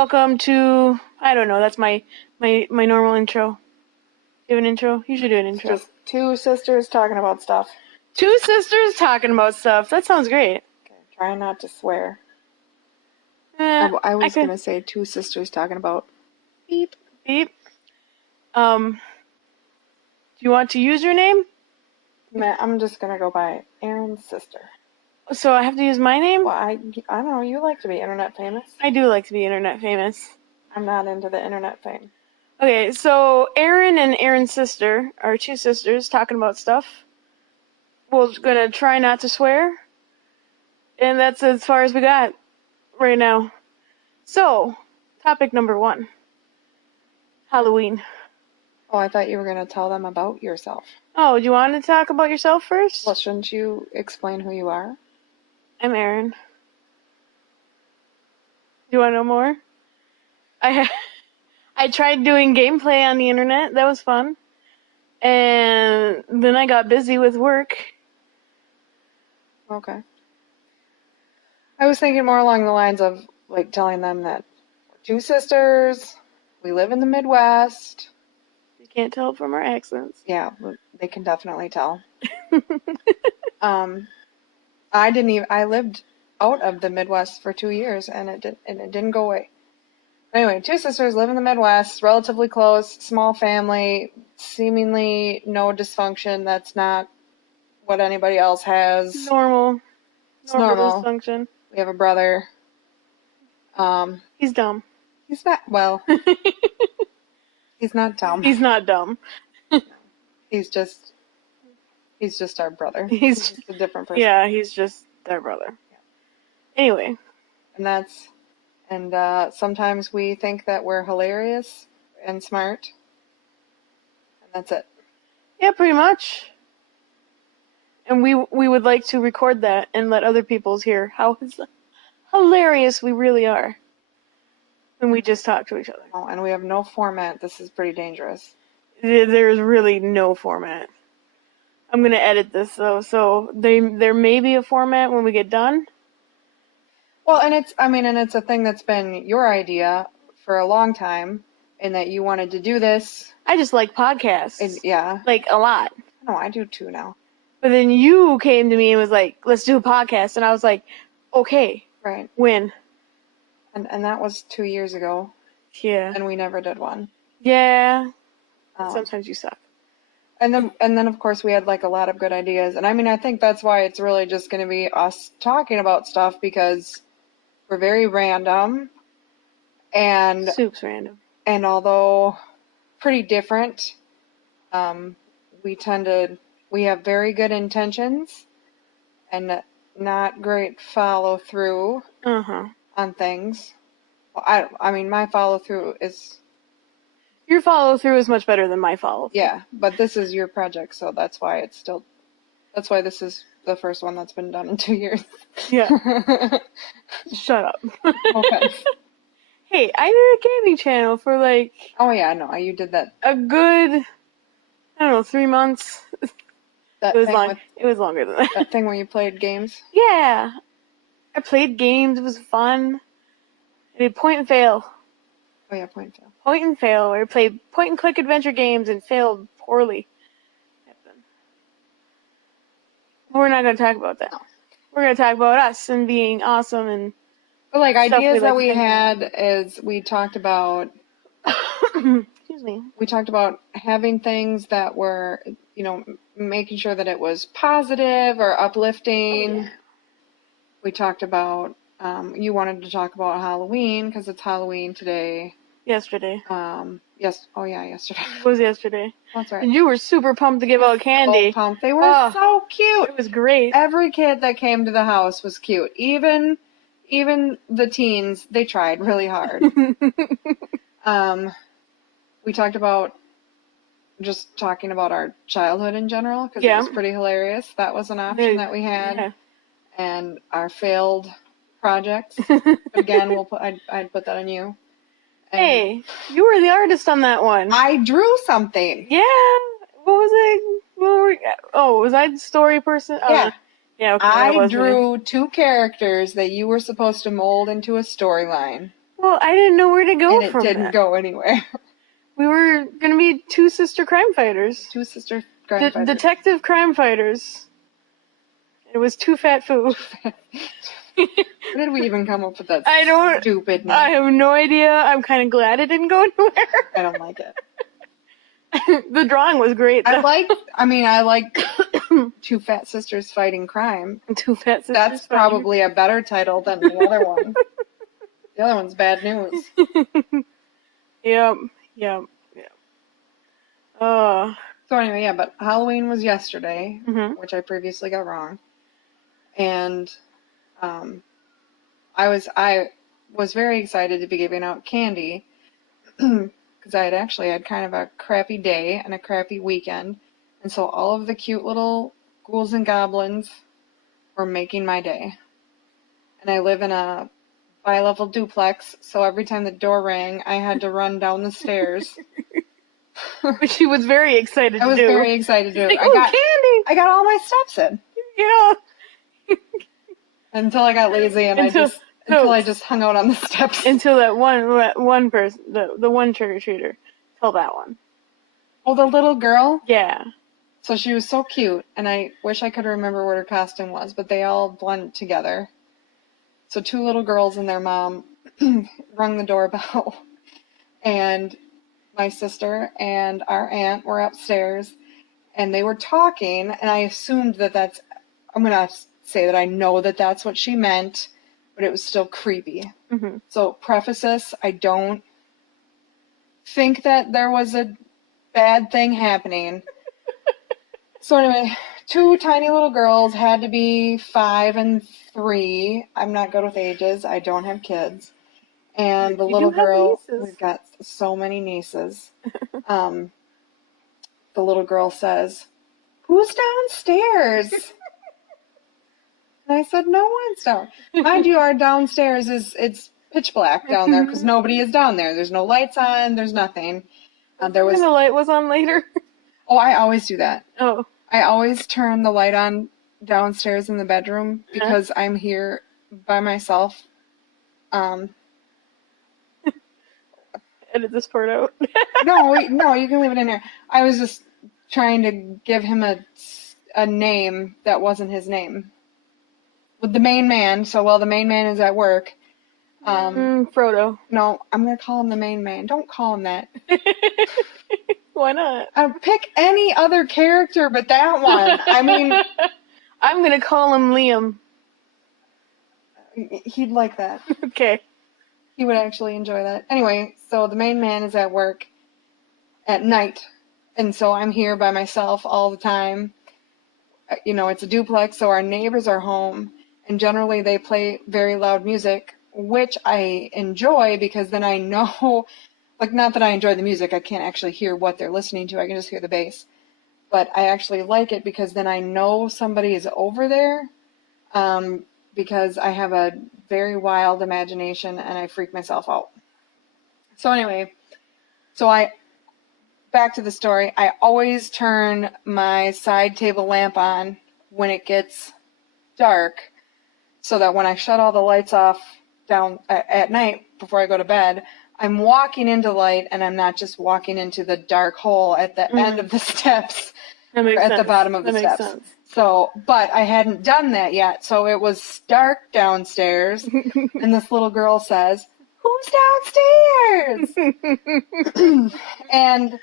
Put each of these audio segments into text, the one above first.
welcome to, I don't know, that's my normal intro. Do you have an intro? You should do an intro. Just two sisters talking about stuff. Two sisters talking about stuff. That sounds great. Okay, try not to swear. I was going to say two sisters talking about beep. Beep. Do you want to use your name? I'm just going to go by Aaron's sister. So I have to use my name? Well, I don't know. You like to be internet famous. I do like to be internet famous. I'm not into the internet fame. Okay, so Aaron and Aaron's sister are two sisters talking about stuff. We're gonna try not to swear. And that's as far as we got right now. So, topic number 1. Halloween. Oh, I thought you were going to tell them about yourself. Oh, do you want to talk about yourself first? Well, shouldn't you explain who you are? I'm Aaron. Do you want to know more? I tried doing gameplay on the internet. That was fun. And then I got busy with work. Okay. I was thinking more along the lines of, like, telling them that we're two sisters, we live in the Midwest. You can't tell from our accents. Yeah, they can definitely tell. I lived out of the Midwest for 2 years, and it didn't go away. Anyway, two sisters live in the Midwest, relatively close, small family, seemingly no dysfunction. That's not what anybody else has. Normal. It's normal. Dysfunction. We have a brother. He's dumb. He's not, well, he's not dumb. He's not dumb. He's just our brother. He's a different person. Yeah, he's just their brother. Yeah. Anyway. And sometimes we think that we're hilarious and smart. And that's it. Yeah, pretty much. And we would like to record that and let other people hear how hilarious we really are when we just talk to each other. Oh, and we have no format. This is pretty dangerous. There's really no format. I'm going to edit this, though, so there may be a format when we get done. Well, and it's a thing that's been your idea for a long time, in that you wanted to do this. I just like podcasts. Yeah. Like, a lot. No, I do too now. But then you came to me and was like, let's do a podcast, and I was like, okay. Right. When? And that was 2 years ago. Yeah. And we never did one. Yeah. Sometimes you suck. And then of course we had like a lot of good ideas. And I think that's why it's really just going to be us talking about stuff, because we're very random. And Soup's random. And although pretty different, we have very good intentions and not great follow through on things. Well, my follow through is. Your follow through is much better than my follow through. Yeah, but this is your project, so that's why this is the first one that's been done in 2 years. Yeah. Shut up. Okay. Hey, I did a gaming channel for like. Oh yeah, I know. You did that. A good, I don't know, 3 months. It was longer than that. That thing where you played games? Yeah. I played games. It was fun. I did point and fail. Oh yeah, point and fail. Point and fail, where I played point and click adventure games and failed poorly. We're not going to talk about that. We're going to talk about us and being awesome and. But like ideas that we had is we talked about. Excuse me. We talked about having things that were, making sure that it was positive or uplifting. Oh, yeah. We talked about. You wanted to talk about Halloween because it's Halloween today. Yesterday. Yes. Oh yeah, yesterday. It was yesterday. That's right. And you were super pumped to give out candy. So pumped. They were so cute. It was great. Every kid that came to the house was cute. Even the teens, they tried really hard. We talked about just talking about our childhood in general, because it was pretty hilarious. That was an option that we had. Yeah. And our failed projects. But again, I'd put that on you. And hey, you were the artist on that one. I drew something. Yeah. What was it? Was I the story person? Yeah. Yeah, okay. I drew 2 characters that you were supposed to mold into a storyline. Well, I didn't know where to go and it from didn't that. go anywhere. We were gonna be two sister crime fighters. Two sister crime fighters. Detective crime fighters. It was Too Fat Foo. How did we even come up with that stupid name? I have no idea. I'm kind of glad it didn't go anywhere. I don't like it. The drawing was great, though. I like Two Fat Sisters Fighting Crime. Two Fat Sisters. That's probably a better title than the other one. The other one's bad news. Yep. So anyway, yeah, but Halloween was yesterday, Mhm. which I previously got wrong. And I was very excited to be giving out candy because I had actually had kind of a crappy day and a crappy weekend. And so all of the cute little ghouls and goblins were making my day. And I live in a bi-level duplex, so every time the door rang, I had to run down the stairs. Which she was very excited to do. I was very excited to do. Like, candy! I got all my steps in. Yeah. Until I got lazy and I just hung out on the steps. Until that one person, the one trick-or-treater, told that one. Oh, the little girl? Yeah. So she was so cute, and I wish I could remember what her costume was, but they all blend together. So two little girls and their mom rung the doorbell, and my sister and our aunt were upstairs, and they were talking, and I assumed I'm going to say that I know that that's what she meant, but it was still creepy. Mm-hmm. So preface this, I don't think that there was a bad thing happening. So anyway, two tiny little girls, had to be 5 and 3. I'm not good with ages. I don't have kids. And the little girl, we've got so many nieces. The little girl says, "Who's downstairs?" And I said, "No one's down." Mind you, our downstairs it's pitch black down there because nobody is down there. There's no lights on. There's nothing. And the light was on later. Oh, I always do that. Oh. I always turn the light on downstairs in the bedroom because I'm here by myself. Edit this part out. No, you can leave it in there. I was just trying to give him a name that wasn't his name. With the main man, so while the main man is at work. Frodo. No, I'm going to call him the main man. Don't call him that. Why not? I'd pick any other character but that one. I mean... I'm going to call him Liam. He'd like that. Okay. He would actually enjoy that. Anyway, so the main man is at work at night. And so I'm here by myself all the time. You know, it's a duplex, so our neighbors are home. And generally they play very loud music, which I enjoy because then I know... Like, not that I enjoy the music. I can't actually hear what they're listening to. I can just hear the bass. But I actually like it because then I know somebody is over there because I have a very wild imagination and I freak myself out. So anyway, back to the story. I always turn my side table lamp on when it gets dark so that when I shut all the lights off down at night before I go to bed, I'm walking into light and I'm not just walking into the dark hole at the end of the steps or at the bottom of the steps. Sense. So, but I hadn't done that yet. So it was dark downstairs and this little girl says, "Who's downstairs?" And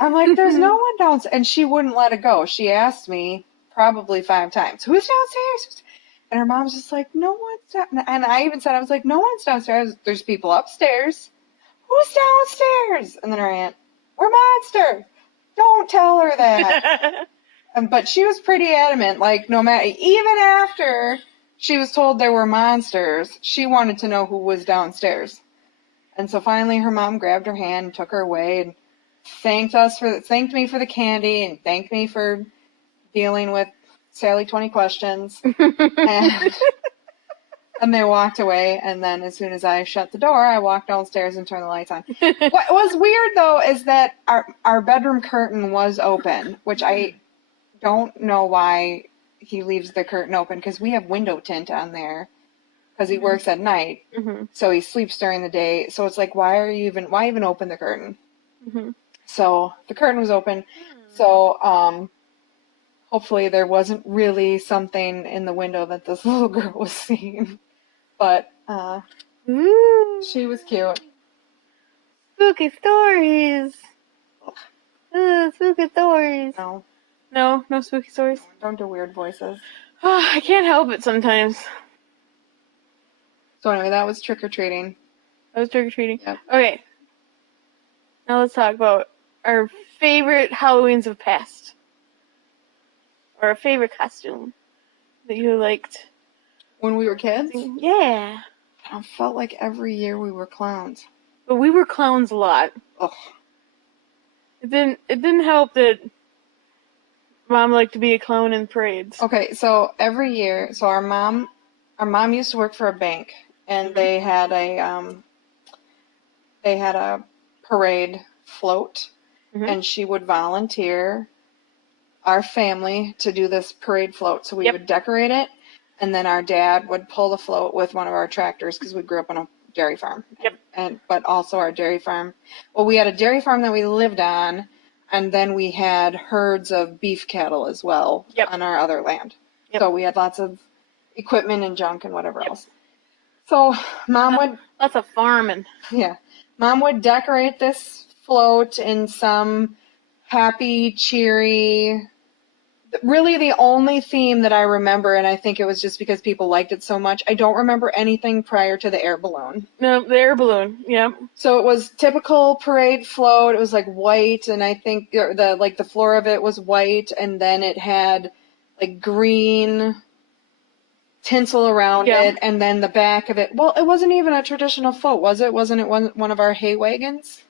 I'm like, "There's no one downstairs." And she wouldn't let it go. She asked me probably 5 times, "Who's downstairs?" And her mom's just like, "No one's down." And I even said, I was like, "No one's downstairs. There's people upstairs." "Who's downstairs?" And then her aunt, "We're monsters." "Don't tell her that." But she was pretty adamant, like, no matter, even after she was told there were monsters, she wanted to know who was downstairs. And so finally her mom grabbed her hand and took her away and thanked me for the candy and thanked me for dealing with Sally 20 questions. And they walked away, and then as soon as I shut the door, I walked downstairs and turned the lights on. What was weird, though, is that our bedroom curtain was open, which I don't know why he leaves the curtain open, because we have window tint on there. because he works at night, so he sleeps during the day. So it's like, why even open the curtain? So the curtain was open. So hopefully there wasn't really something in the window that this little girl was seeing, but she was cute. Spooky stories. Spooky stories. No, No spooky stories. don't do weird voices. I can't help it sometimes. So anyway, that was trick or treating. I was trick-or-treating. Yep. Okay. Now let's talk about our favorite Halloweens of past. Or a favorite costume that you liked. When we were kids, Yeah. I felt like every year we were clowns. But we were clowns a lot. Ugh. It didn't help that Mom liked to be a clown in parades. Okay, so every year, so our mom used to work for a bank, and they had a parade float, and she would volunteer our family to do this parade float. So we would decorate it, and then our dad would pull the float with one of our tractors because we grew up on a dairy farm. But also our dairy farm. Well, we had a dairy farm that we lived on, and then we had herds of beef cattle as well on our other land. So we had lots of equipment and junk and whatever else. So Mom would... Lots of farming. Yeah. Mom would decorate this float in some happy, cheery... Really the only theme that I remember, and I think it was just because people liked it so much, I don't remember anything prior to the air balloon. No, the air balloon, yep. So it was typical parade float. It was like white, and I think the floor of it was white, and then it had like green tinsel around it, and then the back of it. Well, it wasn't even a traditional float, was it? Wasn't it one of our hay wagons?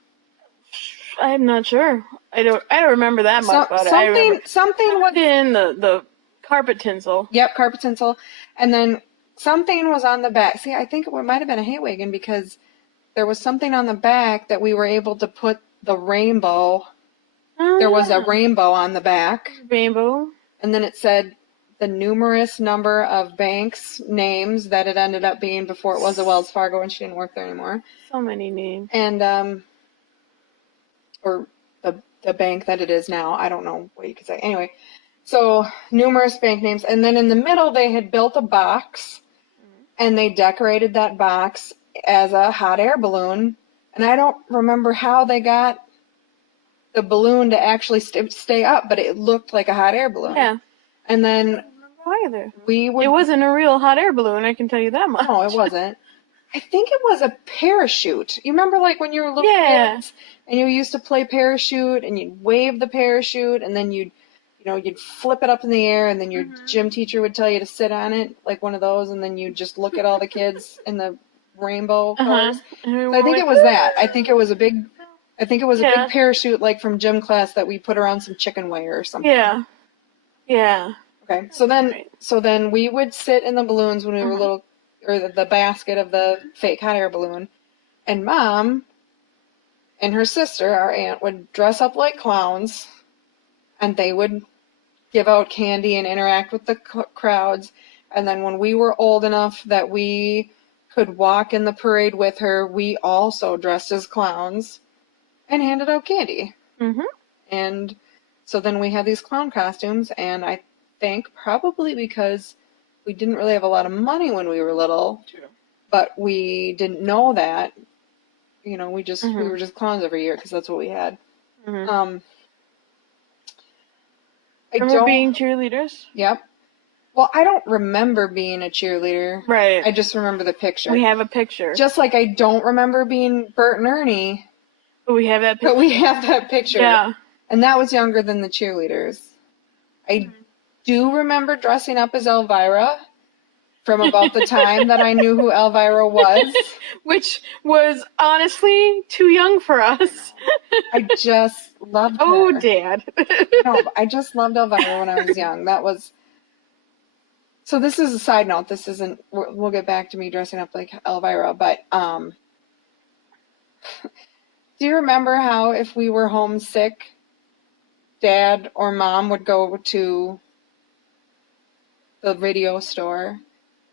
I'm not sure. I don't remember that much about it. Something was in the carpet tinsel. Yep, carpet tinsel. And then something was on the back. See, I think it might have been a hay wagon because there was something on the back that we were able to put the rainbow. There was a rainbow on the back. Rainbow. And then it said the numerous number of banks names that it ended up being before it was a Wells Fargo and she didn't work there anymore. So many names. And or the bank that it is now. I don't know what you could say. Anyway, so numerous bank names. And then in the middle, they had built a box, and they decorated that box as a hot air balloon. And I don't remember how they got the balloon to actually stay up, but it looked like a hot air balloon. Yeah. And then either. It wasn't a real hot air balloon, I can tell you that much. No, it wasn't. I think it was a parachute. You remember like when you were little kids and you used to play parachute and you'd wave the parachute and then you'd flip it up in the air and then your gym teacher would tell you to sit on it, like one of those, and then you'd just look at all the kids in the rainbow colors. So I think it was that. I think it was a big big parachute like from gym class that we put around some chicken wire or something. Yeah. Yeah. Okay. So then we would sit in the balloons when we were little, or the basket of the fake hot air balloon, and Mom and her sister, our aunt, would dress up like clowns, and they would give out candy and interact with the crowds. And then when we were old enough that we could walk in the parade with her, we also dressed as clowns and handed out candy. And so then we had these clown costumes, and I think probably because we didn't really have a lot of money when we were little, but we didn't know that. We were just clowns every year because that's what we had. Remember being cheerleaders? Yep. Well, I don't remember being a cheerleader. Right. I just remember the picture. We have a picture. Just like I don't remember being Bert and Ernie. But we have that picture. But we have that picture. Yeah. And that was younger than the cheerleaders. I do remember dressing up as Elvira from about the time that I knew who Elvira was. Which was honestly too young for us. I just loved her. Oh, Dad. No, I just loved Elvira when I was young. That was... So this is a side note. This isn't... We'll get back to me dressing up like Elvira, but... Do you remember how if we were homesick, Dad or Mom would go to the radio store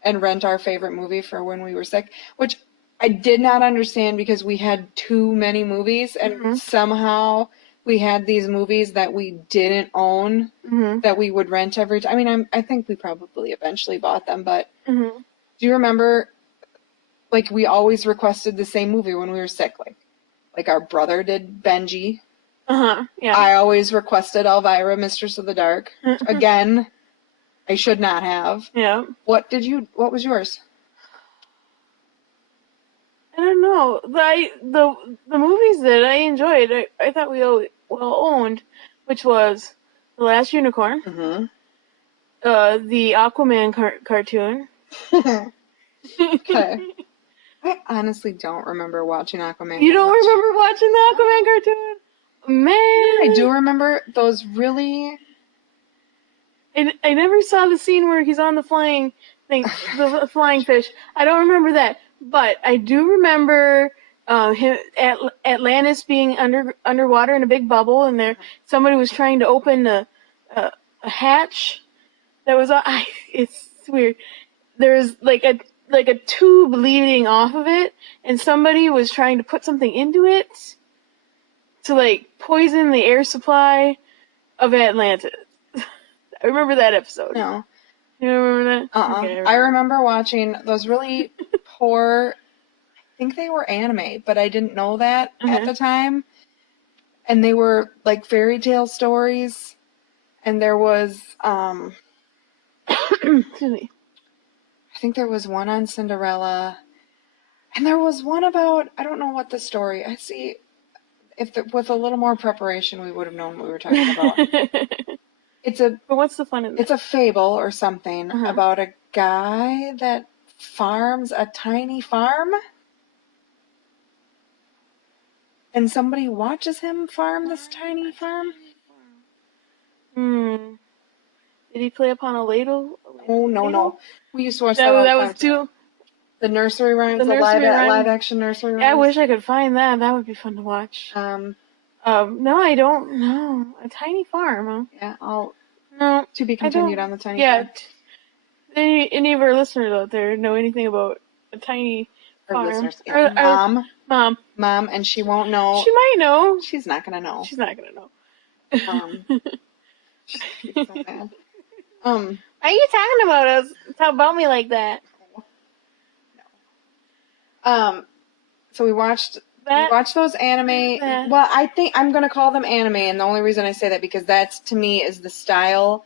and rent our favorite movie for when we were sick, which I did not understand because we had too many movies, and somehow we had these movies that we didn't own that we would rent every time. I mean, I think we probably eventually bought them, but do you remember, like, we always requested the same movie when we were sick? Like our brother did Benji. Yeah. I always requested Elvira, Mistress of the Dark. Again, I should not have. Yeah. What was yours? I don't know. The movies that I enjoyed, I thought we all well owned, which was The Last Unicorn, the Aquaman cartoon. Okay. I honestly don't remember watching Aquaman. You don't remember watching the Aquaman cartoon? Man. I do remember those really... I never saw the scene where he's on the flying thing, the flying fish. I don't remember that. But I do remember him Atlantis being underwater in a big bubble, and somebody was trying to open a hatch that was it's weird. There's like a tube leading off of it, and somebody was trying to put something into it to like poison the air supply of Atlantis. I remember that episode. No. You remember that? Okay, I remember watching those really poor, I think they were anime, but I didn't know that at the time. And they were like fairy tale stories. And there was, excuse me. I think there was one on Cinderella. And there was one about, I don't know what the story, I see, with a little more preparation, we would have known what we were talking about. But what's the fun in that? It's a fable or something about a guy that farms a tiny farm, and somebody watches him farm this tiny farm. Did he play upon a ladle? Oh no! We used to watch that. That was too. The nursery rhymes, the live action nursery rhymes. Yeah, I wish I could find that. That would be fun to watch. No, I don't know. A tiny farm. Huh? Yeah, No. To be continued on the tiny farm. Yeah. Any of our listeners out there know anything about a tiny farm? Listeners. Mom, and she won't know. She might know. She's not gonna know. She's not gonna know. She's so bad. Why are you talking about us? Talk about me like that. No. So we watched those anime. Well, I think I'm going to call them anime, and the only reason I say that because that's, to me, is the style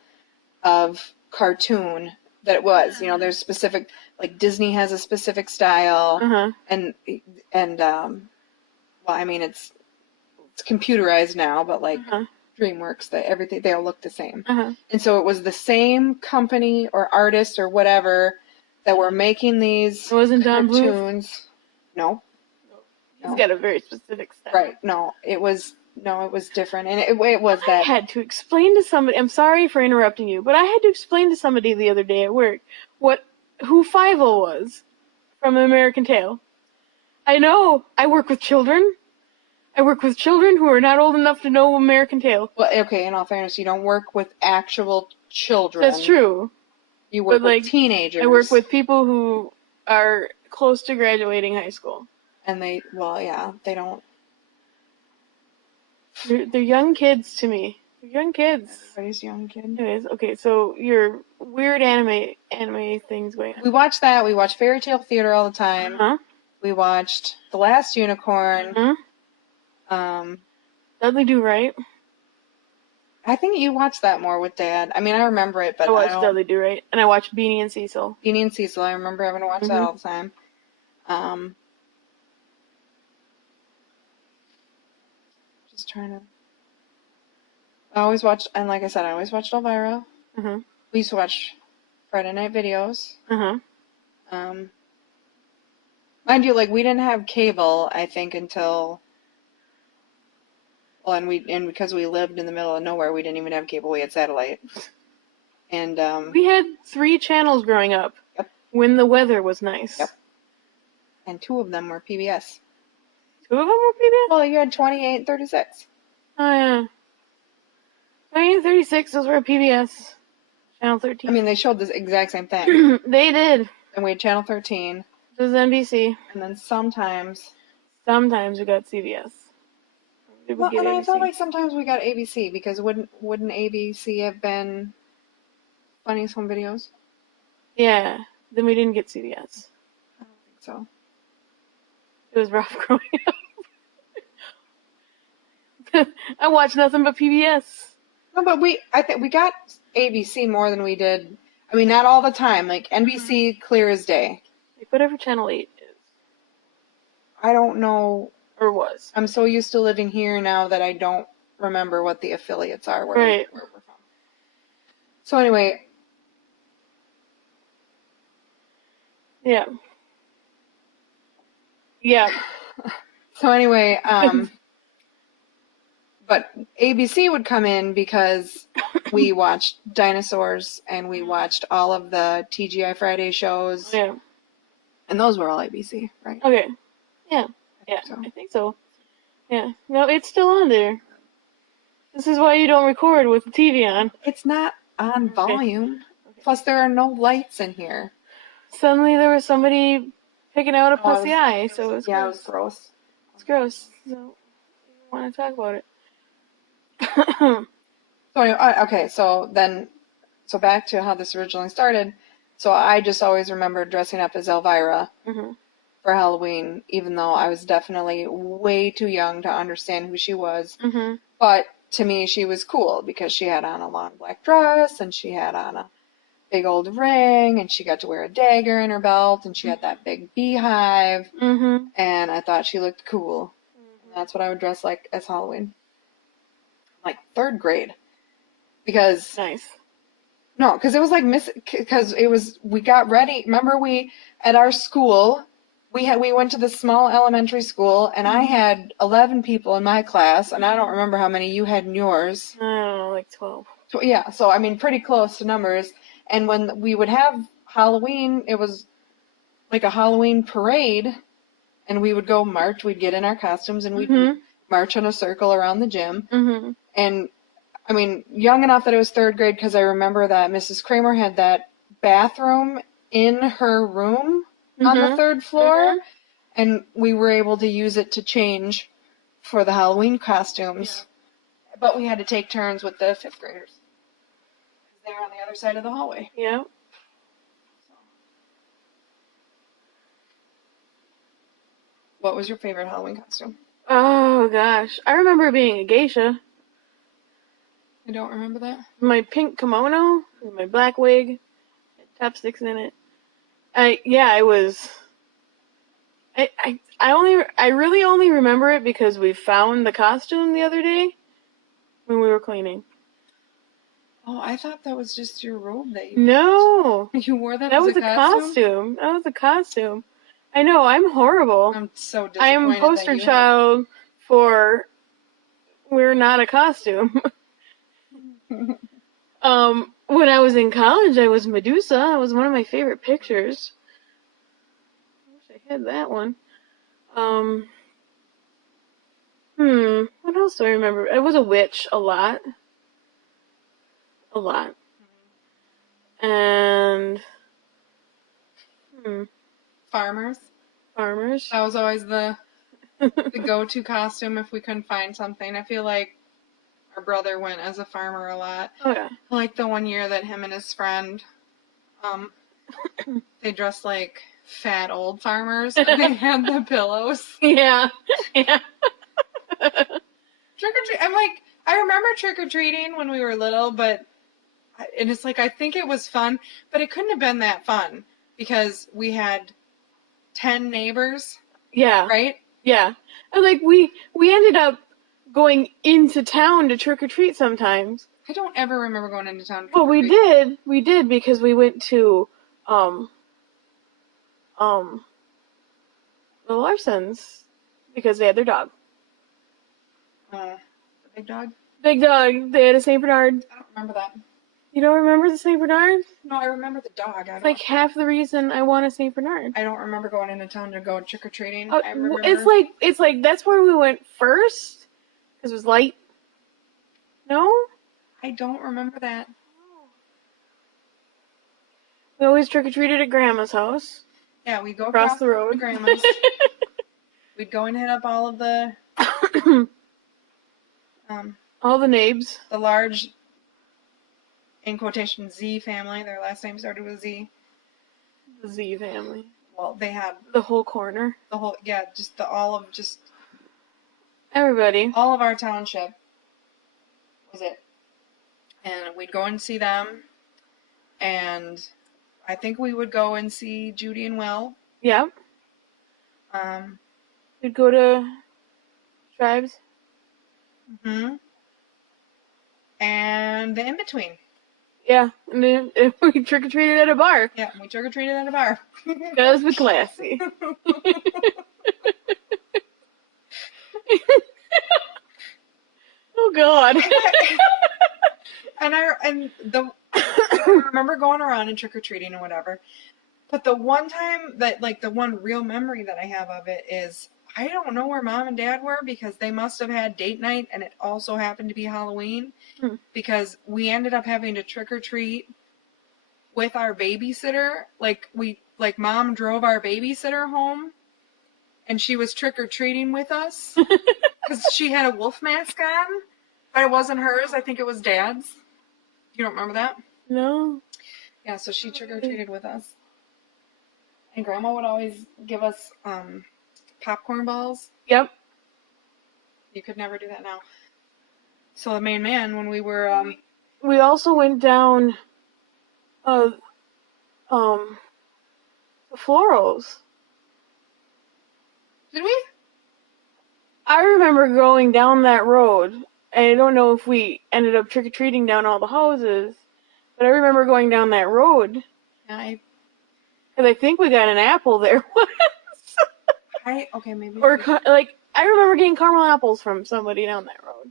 of cartoon that it was. You know, there's specific, like Disney has a specific style, and well, I mean, it's computerized now, but like DreamWorks, they all look the same. And so it was the same company or artist or whatever that were making these it wasn't cartoons. Don Bluth? No. He's got a very specific style. Right. No, it was different. And it was that. I had to explain to somebody, I'm sorry for interrupting you, but I had to explain to somebody the other day at work who Fievel was from American Tail. I know, I work with children. I work with children who are not old enough to know American Tail. Well, okay, in all fairness, you don't work with actual children. That's true. You work with teenagers. I work with people who are close to graduating high school. And they don't. They're young kids to me. They're young kids. Everybody's young kid. Anyways, okay, so your weird anime things going on. We watched that. We watched Fairy Tale Theater all the time. We watched The Last Unicorn. Dudley Do Right. I think you watched that more with Dad. I mean, I remember it, but I watched Dudley Do Right, and I watched Beanie and Cecil. Beanie and Cecil. I remember having to watch that all the time. Just trying to. I always watched, and like I said, I always watched Elvira. We used to watch Friday Night Videos. Mind you, like, we didn't have cable, I think, until. Well, and because we lived in the middle of nowhere, we didn't even have cable. We had satellite. And we had 3 channels growing up. Yep. When the weather was nice. Yep. And 2 of them were PBS. 2 of them were PBS? Well, you had 28 and 36. Oh, yeah. 28 and 36, those were PBS. Channel 13. I mean, they showed the exact same thing. They did. and we had Channel 13, This is NBC. and then sometimes. Sometimes we got CBS. Did we Well, get and I felt ABC? like sometimes we got ABC because wouldn't ABC have been Funniest Home Videos? Yeah. Then we didn't get CBS. I don't think so. It was rough growing up. I watched nothing but PBS. No, but I think we got ABC more than we did. I mean, not all the time. Like NBC, clear as day. Like whatever Channel 8 is. I don't know. Or was. I'm so used to living here now that I don't remember what the affiliates are where Right. we're from. So anyway, Yeah. Yeah. But ABC would come in because we watched dinosaurs and we watched all of the TGI Friday shows, Yeah. and those were all ABC, right? Okay. Yeah. Yeah. So. I think so. Yeah. No, it's still on there. This is why you don't record with the TV on. It's not on Okay. volume. Okay. Plus, there are no lights in here. Suddenly there was somebody picking out a pussy eye, so it's yeah, gross. it was gross. It's gross. So I don't want to talk about it. So anyway, okay, so back to how this originally started. So I just always remember dressing up as Elvira Mm-hmm. for Halloween, even though I was definitely way too young to understand who she was. Mm-hmm. But to me, she was cool because she had on a long black dress and she had on a big old ring and she got to wear a dagger in her belt and she had that big beehive. Mm-hmm. And I thought she looked cool. And that's what I would dress like as Halloween. Like 3rd grade. Because Nice. no, because it was like we got ready. Remember at our school, we went to this small elementary school and I had 11 people in my class and I don't remember how many you had in yours. I don't know, like 12. So, yeah, so I mean pretty close to numbers. And when we would have Halloween, it was like a Halloween parade and we would go march, we'd get in our costumes and we'd Mm-hmm. march in a circle around the gym. Mm-hmm. And I mean, young enough that it was 3rd grade because I remember that Mrs. Kramer had that bathroom in her room on the 3rd floor, and we were able to use it to change for the Halloween costumes. Yeah. But we had to take turns with the 5th graders. They were on the other side of the hallway. Yeah. What was your favorite Halloween costume? Oh, gosh. I remember being a geisha. I don't remember that. My pink kimono, with my black wig, had chopsticks in it. I really only remember it because we found the costume the other day when we were cleaning. Oh, I thought that was just your robe that you No. You wore that That as was a costume. That was a costume. I know, I'm horrible. I'm so disappointed. I am poster child for we're not a costume. When I was in college, I was Medusa. That was one of my favorite pictures. I wish I had that one. What else do I remember? I was a witch a lot. A lot. And, Farmers. farmers. That was always the go-to costume if we couldn't find something. I feel like our brother went as a farmer a lot. Oh, yeah. Like the one year that him and his friend, they dressed like fat old farmers. And they had the pillows. Yeah. Yeah. Trick-or-treat. I remember trick-or-treating when we were little, and it's like, I think it was fun, but it couldn't have been that fun because we had 10 neighbors. Yeah. Right? Yeah. And like we ended up going into town to trick or treat sometimes. I don't ever remember going into town to Well, we did. We did because we went to the Larsons because they had their dog. The big dog? Big dog. They had a Saint Bernard. I don't remember that. You don't remember the Saint Bernard? No, I remember the dog. It's like half the reason I want a Saint Bernard. I don't remember going into town to go trick or treating. Oh, I remember. it's like that's where we went first because it was light. No, I don't remember that. We always trick-or-treated at Grandma's house. Yeah, we'd go Across the to road. Grandma's. We'd go and hit up all of the All the neighbors. the large, in quotation, Z family. Their last name started with Z. The Z family. Well, they had the whole corner. The whole, yeah, just everybody. All of our township was it. And we'd go and see them. And I think we would go and see Judy and Will. Yep. We'd go to Tribes. Mm-hmm. And the in-between. Yeah, and then we trick-or-treated at a bar. Yeah, we trick-or-treated at a bar. That was classy. Oh God. I remember going around and trick-or-treating and whatever. But the one time that, like, the one real memory that I have of it is, I don't know where Mom and Dad were because they must have had date night and it also happened to be Halloween. Because we ended up having to trick-or-treat with our babysitter. Like Mom drove our babysitter home and she was trick-or-treating with us because she had a wolf mask on, but it wasn't hers. I think it was Dad's. You don't remember that? No. Yeah, so she trick-or-treated with us. And Grandma would always give us popcorn balls. Yep. You could never do that now. So the main man, when we were... we also went down the Florals. Did we? I remember going down that road. And I don't know if we ended up trick-or-treating down all the houses, but I remember going down that road. Yeah, because I think we got an apple there once. Okay, maybe. Or, I remember getting caramel apples from somebody down that road.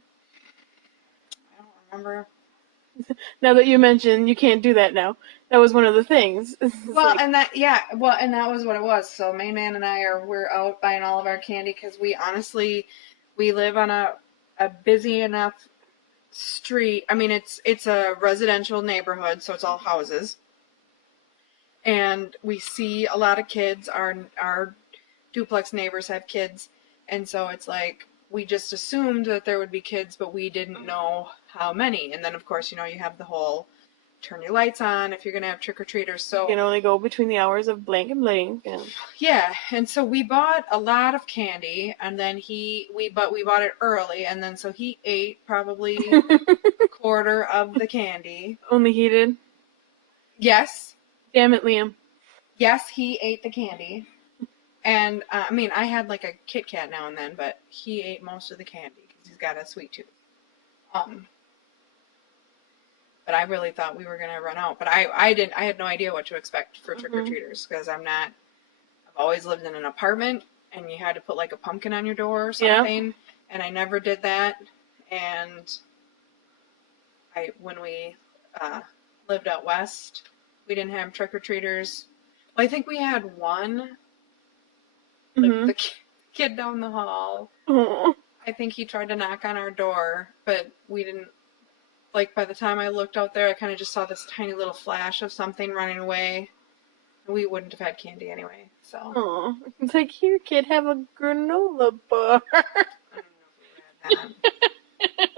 I don't remember. Now that you mention you can't do that now. That was one of the things. Well, and that was what it was. So main man and we're out buying all of our candy because we live on a busy enough street. I mean, it's a residential neighborhood, so it's all houses. And we see a lot of kids. Our duplex neighbors have kids. And so it's like, we just assumed that there would be kids, but we didn't know how many. And then, of course, you have the whole turn your lights on if you're going to have trick-or-treaters. So, they go between the hours of blank and blank. And... yeah. And so we bought a lot of candy, and then we bought it early. And then so he ate probably a quarter of the candy. Only he did? Yes. Damn it, Liam. Yes, he ate the candy. And, I had like a Kit Kat now and then, but he ate most of the candy because he's got a sweet tooth. But I really thought we were going to run out. But I had no idea what to expect for trick-or-treaters because I've always lived in an apartment and you had to put like a pumpkin on your door or something. Yep. And I never did that. And when we lived out west, we didn't have trick-or-treaters. Well, I think we had one. Like the kid down the hall. Aww. I think he tried to knock on our door, but we didn't. Like, by the time I looked out there, I kind of just saw this tiny little flash of something running away. We wouldn't have had candy anyway, so. Aww. It's like, here, kid, have a granola bar. I don't know if we had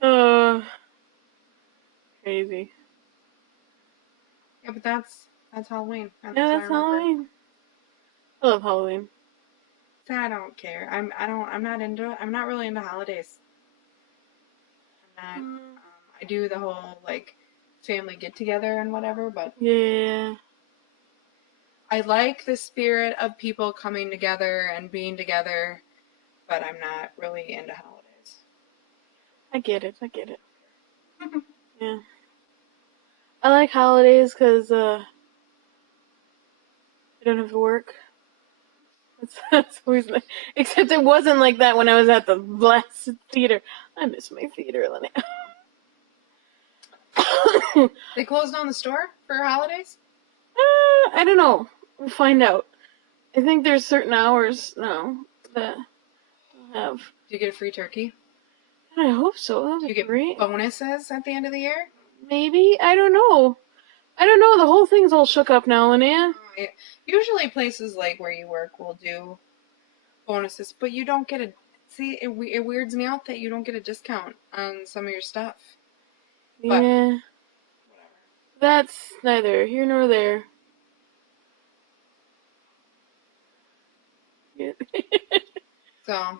that. Crazy. Yeah, but that's Halloween. That's Halloween. I love Halloween. I don't care. I'm not really into holidays. I'm not. I do the whole like family get together and whatever, but yeah. I like the spirit of people coming together and being together, but I'm not really into holidays. I get it. Yeah. I like holidays because I don't have to work. That's always nice. Except it wasn't like that when I was at the last theater. I miss my theater, Linnea. They closed down the store for holidays? I don't know. We'll find out. I think there's certain hours now that I'll have. Do you get a free turkey? I hope so. That'd Do you be get great. bonuses at the end of the year? Maybe. I don't know. I don't know. The whole thing's all shook up now, Linnea. Yeah. Usually places like where you work will do bonuses, but you don't get a. See, it weirds me out that you don't get a discount on some of your stuff. But Yeah, whatever. that's neither here nor there. Yeah. So,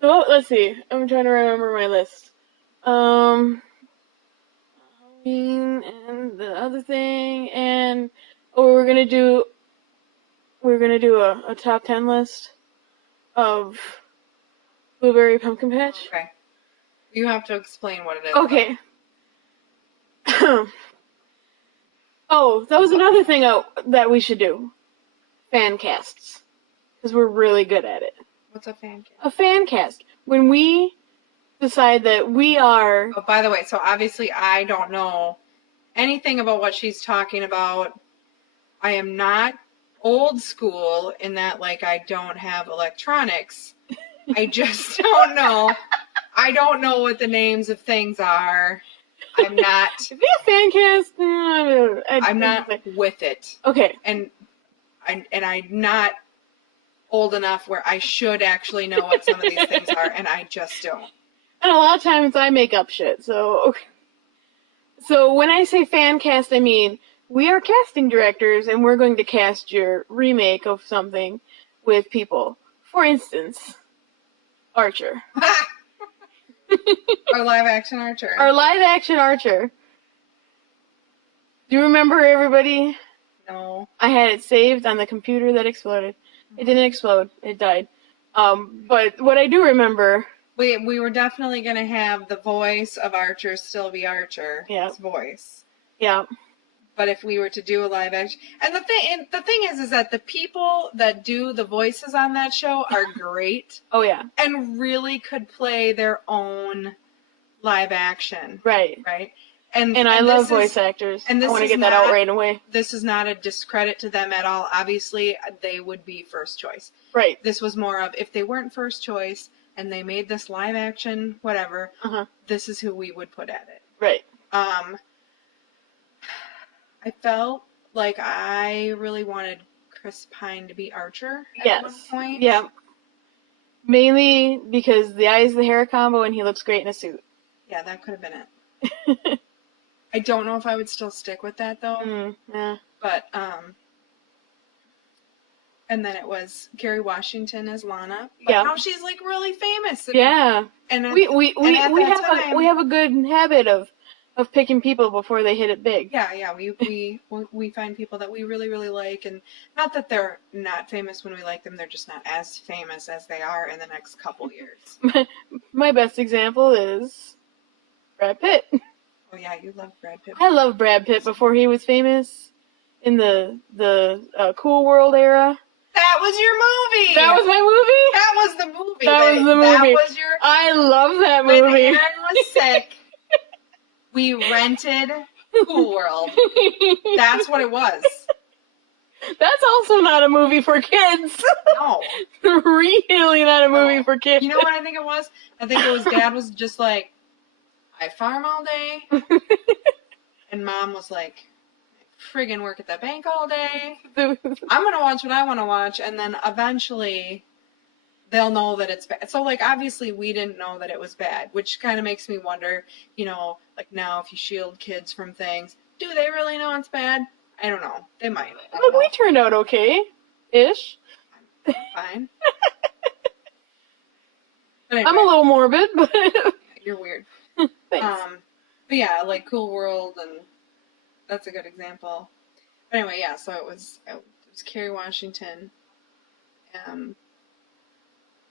So let's see. I'm trying to remember my list. Halloween and the other thing, and oh, we're gonna do a top 10 list of blueberry pumpkin patch. okay. You have to explain what it is. Okay. Oh, that was another thing that we should do. Fan casts. Because we're really good at it. What's a fan cast? A fan cast. When we decide that we are... Oh, by the way, so obviously I don't know anything about what she's talking about. I am not old school in that, like, I don't have electronics. I just don't know. I don't know what the names of things are. I'm not. If we have fan cast... I'm not with it. Okay. And I'm not old enough where I should actually know what some of these things are, and I just don't. And a lot of times I make up shit, so... So when I say fan cast, I mean, we are casting directors, and we're going to cast your remake of something with people. For instance, Archer. Our live action Archer. Our live action Archer. Do you remember, everybody? No. I had it saved on the computer that exploded. It didn't explode. It died. But what I do remember... We were definitely going to have the voice of Archer still be Archer's voice. Yeah. But if we were to do a live action... And the thing is that the people that do the voices on that show are great. Oh, yeah. And really could play their own live action. Right. Right? And I love voice actors. And I want to get that out right away. This is not a discredit to them at all. Obviously, they would be first choice. Right. This was more of, if they weren't first choice and they made this live action, whatever, this is who we would put at it. Right. I felt like I really wanted Chris Pine to be Archer at one point. Yeah. Mainly because the eyes, the hair combo, and he looks great in a suit. Yeah, that could have been it. I don't know if I would still stick with that though. Yeah. But and then it was Kerry Washington as Lana. But now she's like really famous. Yeah. And we have a good habit of picking people before they hit it big. Yeah. We find people that we really, really like, and not that they're not famous when we like them, they're just not as famous as they are in the next couple years. My best example is Brad Pitt. Oh yeah, you love Brad Pitt. I love Brad Pitt before he was famous in the Cool World era. That was your movie. That was my movie. That was the movie. That was the movie. That was your. I love that movie. When Aaron was sick, we rented Cool World. That's what it was. That's also not a movie for kids. No. Really not a movie for kids. You know what I think it was? I think it was Dad was just like, I farm all day. And Mom was like, friggin' work at the bank all day. I'm going to watch what I want to watch. And then eventually they'll know that it's bad. So, like, obviously we didn't know that it was bad, which kind of makes me wonder, you know, like now if you shield kids from things, do they really know it's bad? I don't know. They might. But we turned out okay-ish. Fine. Anyway, I'm a little morbid, but... You're weird. Thanks. But yeah, like Cool World, and that's a good example. But anyway, yeah, so it was Kerry Washington.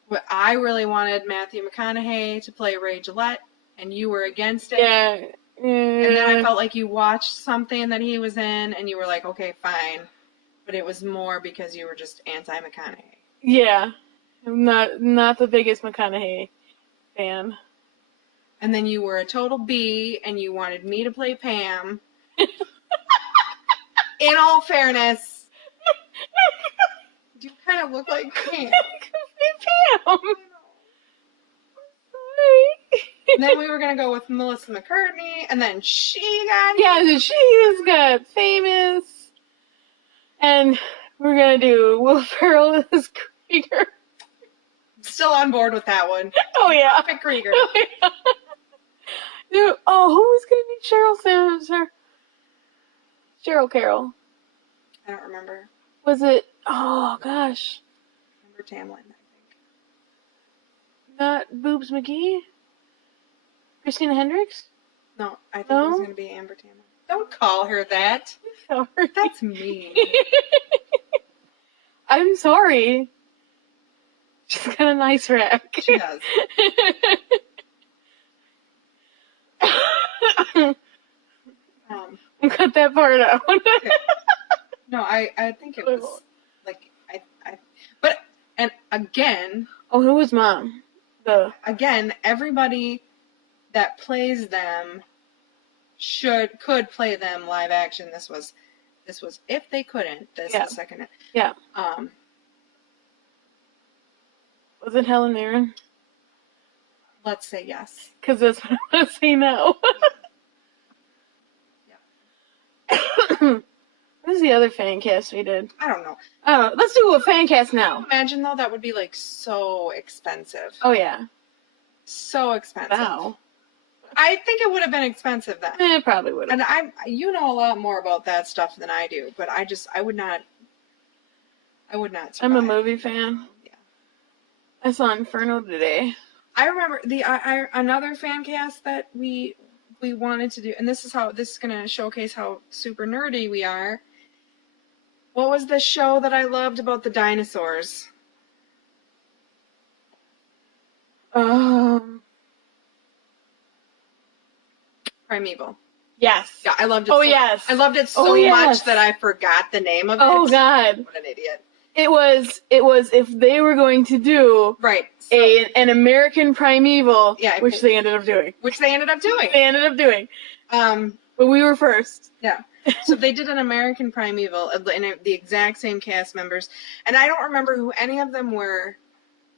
What I really wanted Matthew McConaughey to play Ray Gillette, and you were against it. Yeah. And then I felt like you watched something that he was in, and you were like, okay, fine. But it was more because you were just anti-McConaughey. Yeah. I'm not the biggest McConaughey fan. And then you were a total B, and you wanted me to play Pam. In all fairness, you kind of look like Pam. Pam. And then we were gonna go with Melissa McCartney, and then she got Yeah, she just got famous. And we're gonna do Will Ferrell as Krieger. still on board with that one. Oh yeah. Pick Krieger. Oh, yeah. Dude, oh, who was gonna be Cheryl Sanders? Cheryl Carroll. I don't remember. Was it? Oh gosh. Remember Tamlin, I think. Not Boobs McGee? Christina Hendricks? No, I think No? it was gonna be Amber Tamlin. Don't call her that. Sorry. That's mean. I'm sorry. She's got a nice rack. She does. Cut that part out. Okay. No, I think it was like but and again, Oh, who was Mom? everybody that plays them could play them live action. This was if they couldn't. This Yeah. is second. Yeah. Was it Helen Mirren? Let's say yes. Because that's what I want to say now. What was the other fan cast we did? I don't know. I don't know. Let's do a fan cast now. Imagine though, that would be like so expensive. Oh yeah. So expensive. Wow. I think it would have been expensive then. It probably would have. And you know a lot more about that stuff than I do, but I would not survive. I'm a movie fan. Yeah. I saw Inferno today. I remember another fan cast that we wanted to do, and this is gonna showcase how super nerdy we are. What was the show that I loved about the dinosaurs? Primeval. Yes. Yeah, I loved it. Oh, yes. I loved it so much that I forgot the name of it. Oh God. What an idiot. It was if they were going to do Right. So, an American Primeval, Yeah, which they ended up doing. But we were first. Yeah. So they did an American Primeval, and the exact same cast members, and I don't remember who any of them were,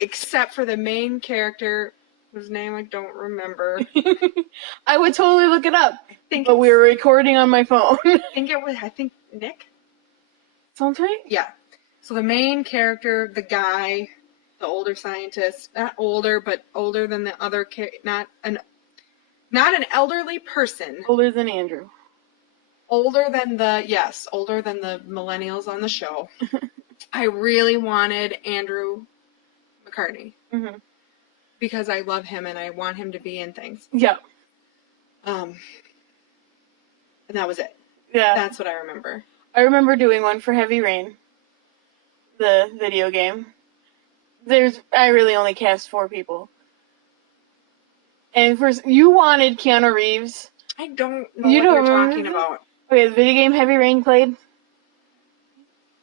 except for the main character, whose name I don't remember. I would totally look it up, think but we were recording on my phone. I think Nick? Sounds right? Yeah. So the main character, the guy, the older scientist, not older, but older than the other, not an elderly person. Older than Andrew. Older than the millennials on the show. I really wanted Andrew McCartney. Mm-hmm. Because I love him and I want him to be in things. Yeah. And that was it. Yeah. That's what I remember. I remember doing one for Heavy Rain, the video game. I really only cast 4 people. And first, you wanted Keanu Reeves. I don't know what you're talking about. Okay, the video game Heavy Rain played.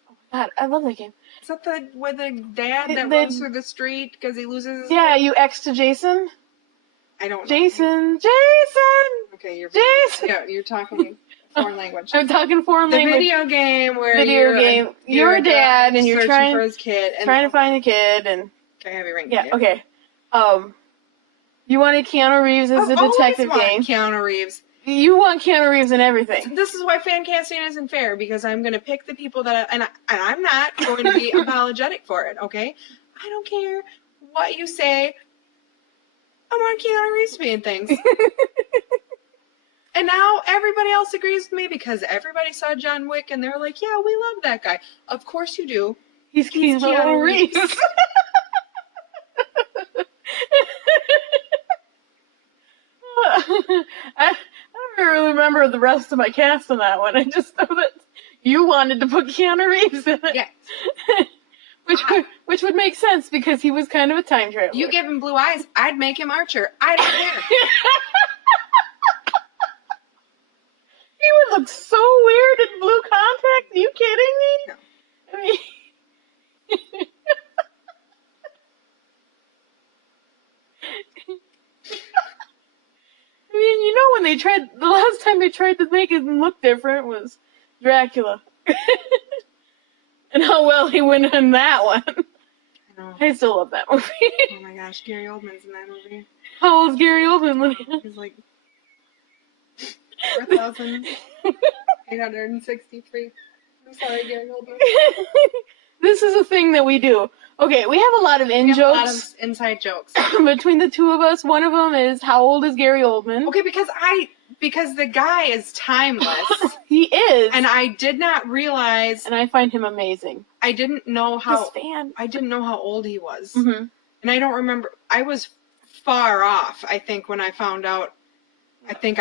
Oh my God, I love that game. Is that with the dad that runs through the street because he loses his... Yeah, you X to Jason. I don't know. Jason! Okay, Jason! Yeah, you're talking foreign language. I'm talking foreign language. The video game where you're a dad and you're trying for his kid. And trying to find the kid and... Okay, Heavy Rain. Yeah, okay. You wanted Keanu Reeves as the detective game. Keanu Reeves. You want Keanu Reeves in everything. This is why fan casting isn't fair, because I'm going to pick the people that and I'm not going to be apologetic for it, okay? I don't care what you say. I want Keanu Reeves to be in things. And now everybody else agrees with me because everybody saw John Wick and they're like, yeah, we love that guy. Of course you do. He's Keanu Reeves. I don't really remember the rest of my cast on that one. I just know that you wanted to put Keanu Reeves in it. Yeah. Which would make sense because he was kind of a time traveler. You give him blue eyes, I'd make him Archer. I don't care. He would look so weird in blue contacts. Are you kidding me? No. I mean... I mean, you know, the last time they tried to make him look different was Dracula. And how well he went in that one. I know. I still love that movie. Oh my gosh, Gary Oldman's in that movie. How old's Gary Oldman, Lydia? He's like 4,863. I'm sorry, Gary Oldman. This is a thing that we do. Okay, we have a lot of We have a lot of in-jokes inside jokes. between the two of us. One of them is, how old is Gary Oldman? Okay, because the guy is timeless. He is. And I did not realize. And I find him amazing. I didn't know how. His fan. I didn't know how old he was. Mm-hmm. And I don't remember. I was far off, I think, when I found out. I think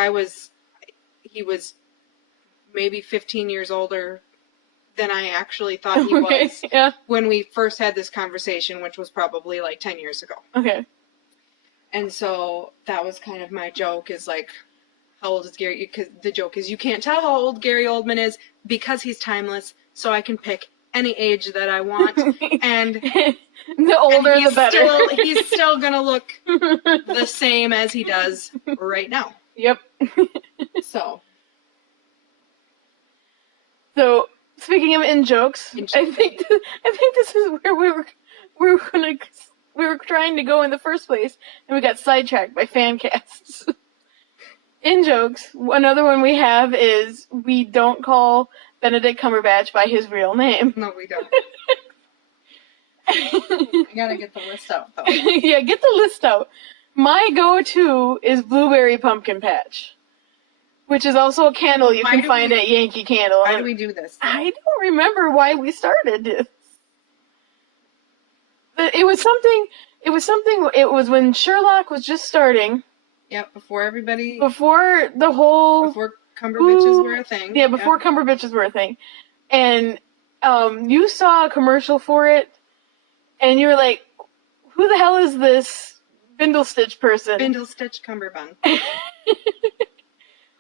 he was maybe 15 years older than I actually thought he was. Yeah. When we first had this conversation, which was probably like 10 years ago. Okay. And so that was kind of my joke, is like, how old is Gary? Because the joke is, you can't tell how old Gary Oldman is because he's timeless, so I can pick any age that I want. And the older, the better. He's still going to look the same as he does right now. Yep. So, speaking of in-jokes, I think this is where we were trying to go in the first place, and we got sidetracked by fan casts. In-jokes, another one we have is, we don't call Benedict Cumberbatch by his real name. No, we don't. I gotta get the list out, though. Yeah, get the list out. My go-to is Blueberry Pumpkinpatch, which is also a candle you can find at Yankee Candle. Why do we do this? I don't remember why we started this. It was when Sherlock was just starting. Yep, before Cumberbitches were a thing. Yeah, before Cumberbitches were a thing. And you saw a commercial for it, and you were like, who the hell is this Bindlestitch person? Bindlestitch Cumberbun. Who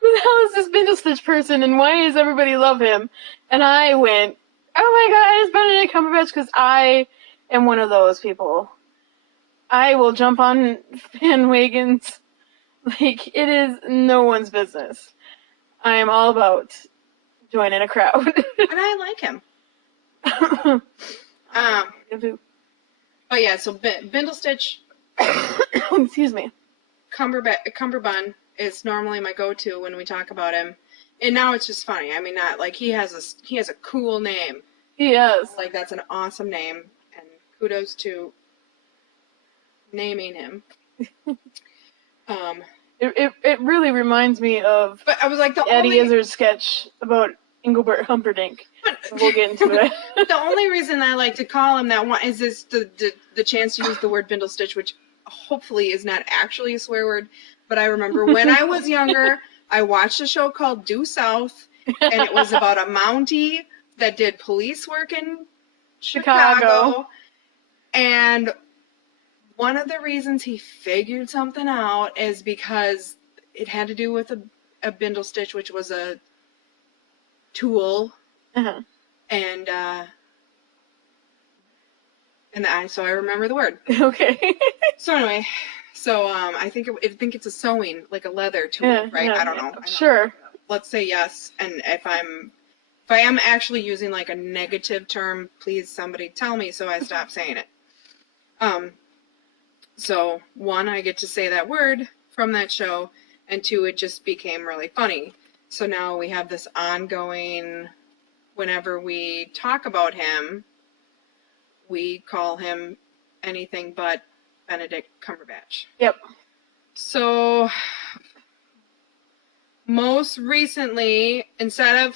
the hell is this Bindlestitch person, and why does everybody love him? And I went, oh my god, it's Benedict Cumberbatch, because I am one of those people. I will jump on bandwagons like it is no one's business. I am all about joining a crowd. And I like him. But yeah, so Bindlestitch, excuse me, Cumberbun is normally my go-to when we talk about him, and now it's just funny. I mean, not like he has a cool name. He is. Like, that's an awesome name, and kudos to naming him. It really reminds me of, but I was like, Eddie Izzard sketch about Engelbert Humperdinck. We'll get into it. The only reason I like to call him that one is this the chance to use the word Bindlestitch, which hopefully is not actually a swear word. But I remember when I was younger, I watched a show called Due South, and it was about a Mountie that did police work in Chicago. And one of the reasons he figured something out is because it had to do with a Bindlestitch, which was a tool. Uh-huh. And so I remember the word. Okay. So anyway, I think it's a sewing, like a leather tool, right? Yeah, I don't know. Sure. Let's say yes, and if I am actually using like a negative term, please somebody tell me so I stop saying it. So one, I get to say that word from that show, and two, it just became really funny. So now we have this ongoing, whenever we talk about him, we call him anything but Benedict Cumberbatch. Yep. So, most recently, instead of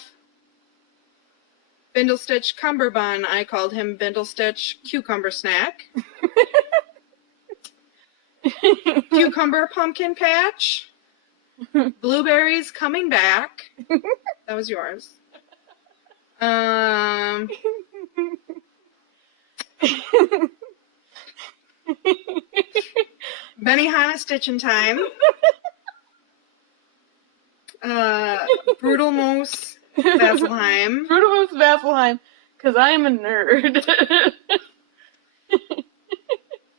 Bindlestitch Cumberbun, I called him Bindlestitch Cucumber Snack. Cucumber Pumpkin Patch. Blueberries Coming Back. That was yours. Benihana Stitchin' Time. Brutal Moose Vasselheim. Brutal Moose Vasselheim, because I am a nerd.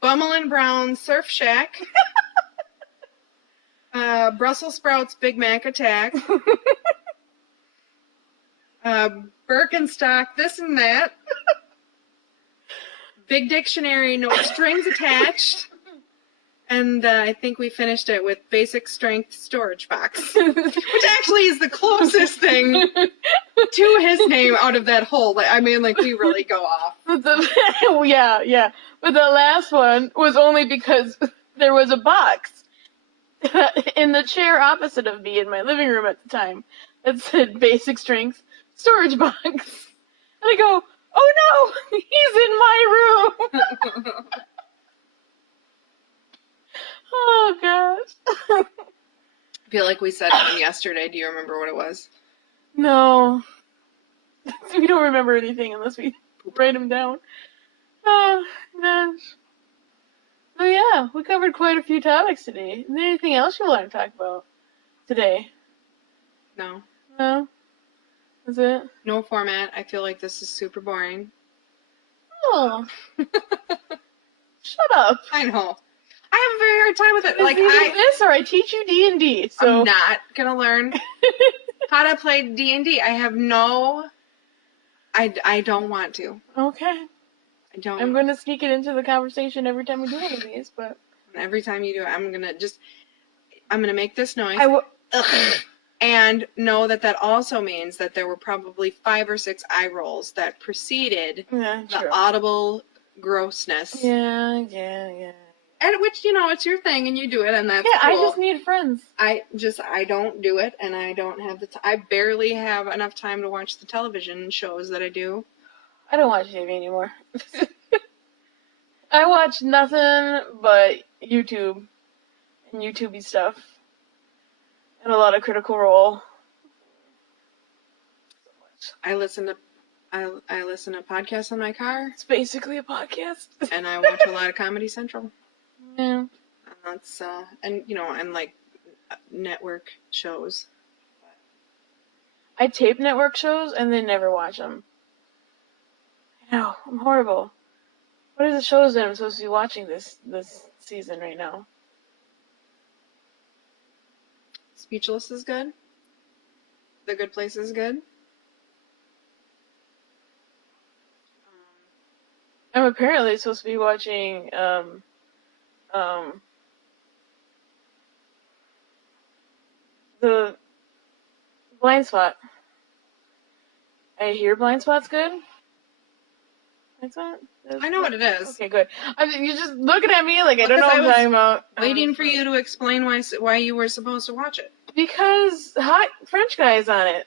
Bummelin' Brown Surf Shack. Brussels Sprouts Big Mac Attack. Birkenstock This and That. Big Dictionary No Strings Attached. And I think we finished it with basic strength storage box, which actually is the closest thing to his name out of that whole. I mean, like, we really go off. Yeah. But the last one was only because there was a box in the chair opposite of me in my living room at the time that said basic strength storage box. And I go, oh no, he's in my room. Oh gosh. I feel like we said one yesterday. Do you remember what it was? No. We don't remember anything unless we write them down. Oh gosh. So yeah, we covered quite a few topics today. Is there anything else you want to talk about today? No. No? That's it? No format. I feel like this is super boring. Oh. Shut up. I know. I have a very hard time with it. It's Like, either this or I teach you D&D, so... I'm not gonna learn how to play D&D. I have no... I don't want to. Okay. I don't. I'm going to sneak it into the conversation every time we do one of these, but... And every time you do it, I'm gonna make this noise. Ugh. And know that also means that there were probably 5 or 6 eye rolls that preceded Yeah, the true. audible grossness. Yeah. And which, it's your thing and you do it and that's Yeah, cool. I just need friends. I don't do it and I don't have the time. I barely have enough time to watch the television shows that I do. I don't watch TV anymore. I watch nothing but YouTube and YouTubey stuff. And a lot of Critical Role. I listen to podcasts in my car. It's basically a podcast. And I watch a lot of Comedy Central. Yeah. That's and like network shows. I tape network shows and then never watch them. I know, I'm horrible. What are the shows that I'm supposed to be watching this season right now? Speechless is good. The Good Place is good. I'm apparently supposed to be watching the Blind Spot. I hear Blind Spot's good. Blind Spot? I know what it is. Okay, good. I mean, you're just looking at me like I don't know Because what I'm talking about. Waiting for you to explain why you were supposed to watch it. Because hot French guy is on it.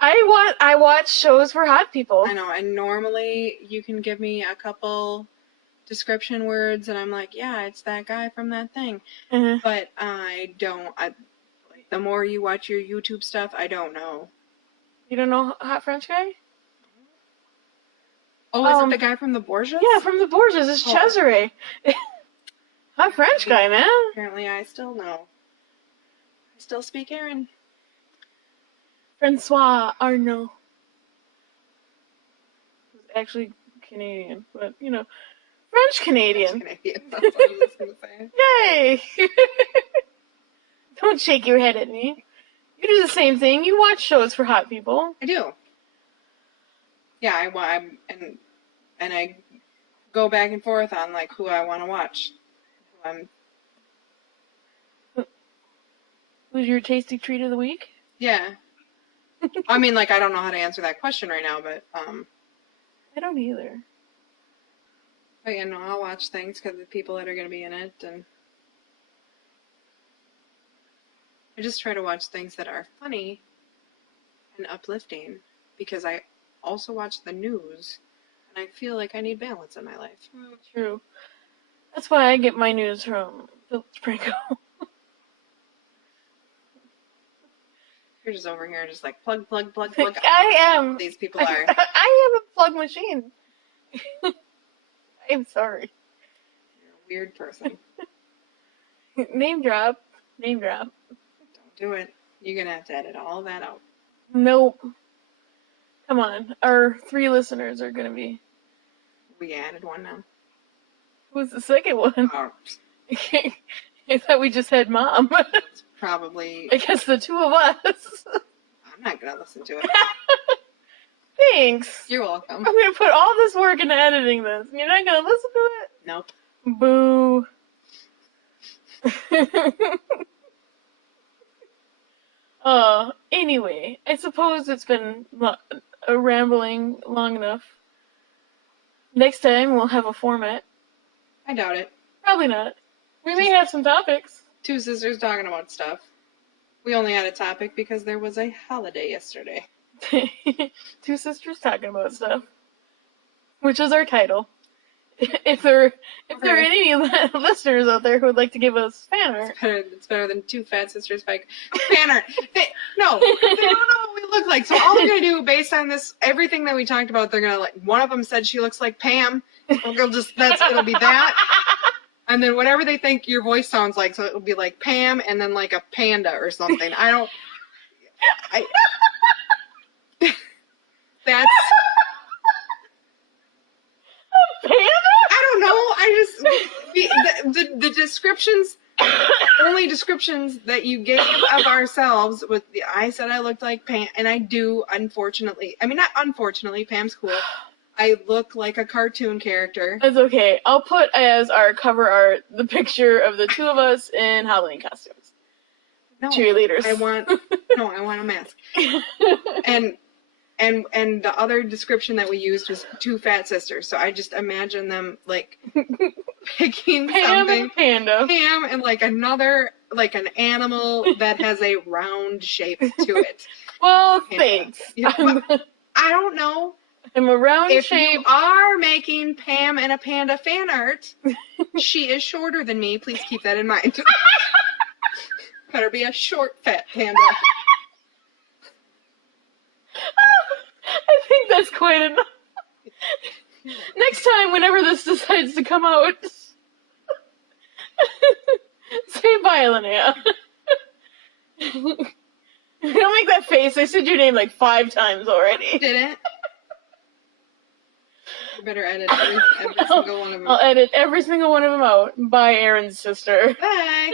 I watch shows for hot people. I know, and normally you can give me a couple description words, and I'm like, yeah, it's that guy from that thing. Uh-huh. But I don't. The more you watch your YouTube stuff, I don't know. You don't know hot French guy? Oh, is it the guy from the Borgias? Yeah, from the Borgias. It's Cesare. Hot French guy, man. Apparently, I still know. I still speak Aaron. Francois Arnaud. He's actually Canadian, but, French Canadian. Canadian. That's what I was going to say. Yay! Don't shake your head at me. You do the same thing. You watch shows for hot people. I do. Yeah, and I go back and forth on like who I want to watch. Who's your tasty treat of the week? Yeah. I mean, like, I don't know how to answer that question right now, but I don't either. But I'll watch things because of the people that are going to be in it, and I just try to watch things that are funny and uplifting because I also watch the news, and I feel like I need balance in my life. True. That's why I get my news from Philip Sprinko. You're just over here just like plug. I am. These people are. I am a plug machine. I'm sorry. You're a weird person. Name drop. Don't Do it. You're going to have to edit all that out. Nope. Come on. Our 3 listeners are going to be... We added one now. Who's the second one? Oh, I thought we just had Mom. it's probably... I guess the 2 of us. I'm not going to listen to it. Thanks. You're welcome. I'm gonna put all this work into editing this, and you're not gonna listen to it? Nope. Boo. Anyway, I suppose it's been a rambling long enough. Next time we'll have a format. I doubt it. Probably not. We may have some topics. Two sisters talking about stuff. We only had a topic because there was a holiday yesterday. Two sisters talking about stuff. Which is our title. If there are any listeners out there who would like to give us fan art. It's better than two fat sisters fight. Fan art. They don't know what we look like. So all they're gonna do, based on this, everything that we talked about, they're gonna one of them said she looks like Pam. It'll be that. And then whatever they think your voice sounds like, so it'll be like Pam and then like a panda or something. That's. I don't know. The descriptions, only descriptions that you gave of ourselves with I said I looked like Pam, and I do, unfortunately. I mean, not unfortunately, Pam's cool. I look like a cartoon character. It's okay. I'll put as our cover art the picture of the two of us in Halloween costumes. No, cheerleaders. I want a mask. And the other description that we used was two fat sisters. So I just imagine them like picking Pam something. And panda. Pam and like another, like an animal that has a round shape to it. Well, Panda. Thanks. Yeah, I don't know. I'm a round If shape. you are making Pam and a panda fan art, she is shorter than me. Please keep that in mind. Better be a short, fat panda. I think that's quite enough. Next time, whenever this decides to come out, say bye, Linnea. Don't make that face. I said your name like 5 times already. Didn't. You better edit every single one of them. I'll edit every single one of them out. Bye, Aaron's sister. Bye.